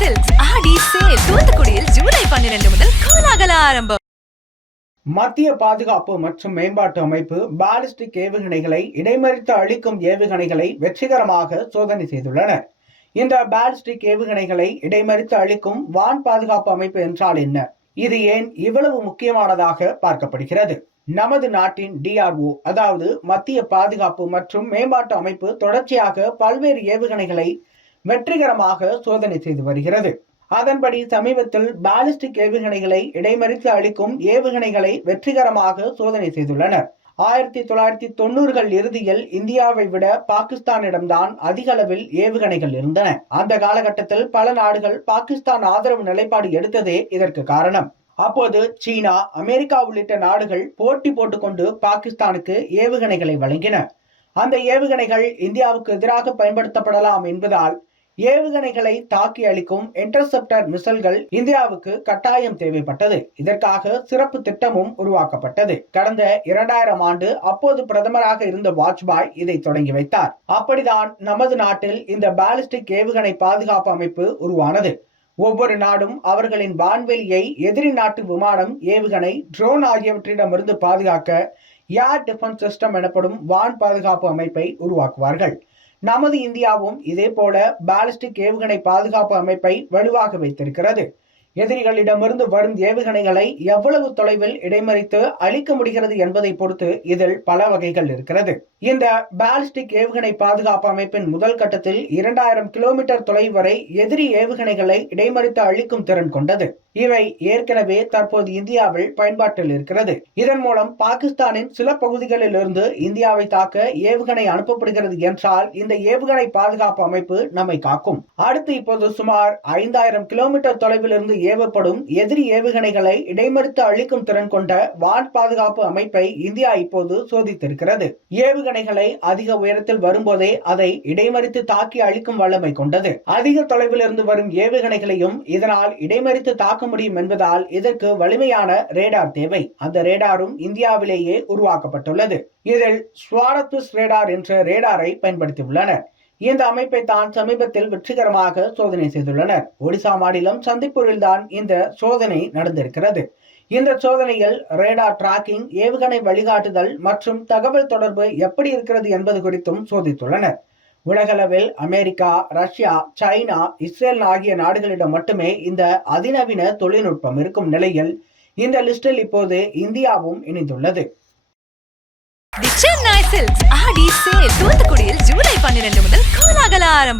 Silks ஆடி sale தூத்துக்குடியில் ஜூலை 12 முதல் கோலாகல ஆரம்பம். மத்திய பாதுகாப்பு மற்றும் மேம்பாட்டு அமைப்பு பாலிஸ்டிக் ஏவுகணைகளை இடைமறித்து அழிக்கும் ஏவுகணைகளை வெற்றிகரமாக சோதனை செய்துள்ளனர். இந்த பாலிஸ்டிக் ஏவுகணைகளை இடைமறித்து அழிக்கும் வான் பாதுகாப்பு அமைப்பு என்றால் என்ன? இது ஏன் இவ்வளவு முக்கியமானதாக பார்க்கப்படுகிறது? நமது நாட்டின் DRO, அதாவது மத்திய பாதுகாப்பு மற்றும் மேம்பாட்டு அமைப்பு தொடர்ச்சியாக பல்வேறு ஏவுகணைகளை வெற்றிகரமாக சோதனை செய்து வருகிறது. அதன்படி சமீபத்தில் பாலிஸ்டிக் ஏவுகணைகளை இடைமறித்து அளிக்கும் ஏவுகணைகளை வெற்றிகரமாக சோதனை செய்துள்ளனர். 1990கள் இறுதியில் இந்தியாவை விட பாகிஸ்தானிடம்தான் அதிக அளவில் ஏவுகணைகள் இருந்தன. அந்த காலகட்டத்தில் பல நாடுகள் பாகிஸ்தான் ஆதரவு நிலைப்பாடு எடுத்ததே இதற்கு காரணம். அப்போது சீனா, அமெரிக்கா உள்ளிட்ட நாடுகள் போட்டி போட்டுக்கொண்டு பாகிஸ்தானுக்கு ஏவுகணைகளை வழங்கின. அந்த ஏவுகணைகள் இந்தியாவுக்கு எதிராக பயன்படுத்தப்படலாம் என்பதால் ஏவுகணைகளை தாக்கி அளிக்கும் இன்டர்செப்டர் மிசைல்கள் இந்தியாவுக்கு கட்டாயம் தேவைப்பட்டது. இதற்காக சிறப்பு திட்டமும் உருவாக்கப்பட்டது. கடந்த 2000 ஆண்டு அப்போது பிரதமராக இருந்த வாஜ்பாய் இதை தொடங்கி வைத்தார். அப்படிதான் நமது நாட்டில் இந்த பாலிஸ்டிக் ஏவுகணை பாதுகாப்பு அமைப்பு உருவானது. ஒவ்வொரு நாடும் அவர்களின் வான்வெளியை எதிரி நாட்டு விமானம், ஏவுகணை, ட்ரோன் ஆகியவற்றிடமிருந்து பாதுகாக்க ஏர் டிஃபென்ஸ் சிஸ்டம் எனப்படும் வான் பாதுகாப்பு அமைப்பை உருவாக்குவார்கள். நமது இந்தியாவும் இதே போல பாலிஸ்டிக் ஏவுகணை பாதுகாப்பு அமைப்பை வலுவாக வைத்திருக்கிறது. எதிரிகளிடமிருந்து வரும் ஏவுகணைகளை எவ்வளவு தொலைவில் இடைமறித்து அழிக்க முடிகிறது என்பதை பொறுத்து இதில் பல வகைகள் இருக்கிறது. இந்த பாலிஸ்டிக் ஏவுகணை பாதுகாப்பு அமைப்பின் முதல் கட்டத்தில் 2000 கிலோமீட்டர் தொலைவு வரை எதிரி ஏவுகணைகளை இடைமறித்து அழிக்கும் திறன் கொண்டது. இவை ஏற்கனவே தற்போது இந்தியாவில் பயன்பாட்டில் இருக்கிறது. இதன் மூலம் பாகிஸ்தானின் சில பகுதிகளில் இருந்து இந்தியாவை தாக்க ஏவுகணை அனுப்பப்படுகிறது என்றால் இந்த ஏவுகணை பாதுகாப்பு அமைப்பு நம்மை காக்கும். அடுத்து இப்போது சுமார் 5000 கிலோமீட்டர் தொலைவில் இருந்து ஏவப்படும் எதிரி ஏவுகணைகளை இடைமறித்து அழிக்கும் திறன் கொண்ட வான் பாதுகாப்பு அமைப்பை இந்தியா இப்போது சோதித்திருக்கிறது. ஏவுகணைகளை அதிக உயரத்தில் வரும்போதே அதை இடைமறித்து தாக்கி அழிக்கும் வல்லமை கொண்டது. அதிக தொலைவில் இருந்து வரும் ஏவுகணைகளையும் இதனால் இடைமறித்து தாக்க முடியும் என்பதால் இதற்கு வலிமையான ரேடார் தேவை. அந்த ரேடாரும் இந்தியாவிலேயே உருவாக்கப்பட்டுள்ளது. இதில் ஸ்வாரத்துஸ் ரேடார் என்ற ரேடாரை பயன்படுத்தியுள்ளனர். இந்த அமைப்பை தான் சமீபத்தில் வெற்றிகரமாக சோதனை செய்துள்ளனர். ஒடிசா மாநிலம் சந்திப்பூரில் தான் இந்த சோதனை நடந்திருக்கிறது. இந்த சோதனையில் ரேடார் டிராக்கிங், ஏவுகணை வழிகாட்டுதல் மற்றும் தகவல் தொடர்பு எப்படி இருக்கிறது என்பது குறித்தும் சோதித்துள்ளனர். உலகளவில் அமெரிக்கா, ரஷ்யா, சைனா, இஸ்ரேல் ஆகிய நாடுகளிடம் மட்டுமே இந்த அதிநவீன தொழில்நுட்பம் இருக்கும் நிலையில் இந்த லிஸ்டில் இப்போது இந்தியாவும் இணைந்துள்ளது. சென்னை சில்க்ஸ் ஆடி சேல் தூத்துக்குடியில் ஜூலை 12 முதல் கோலாகல ஆரம்பம்.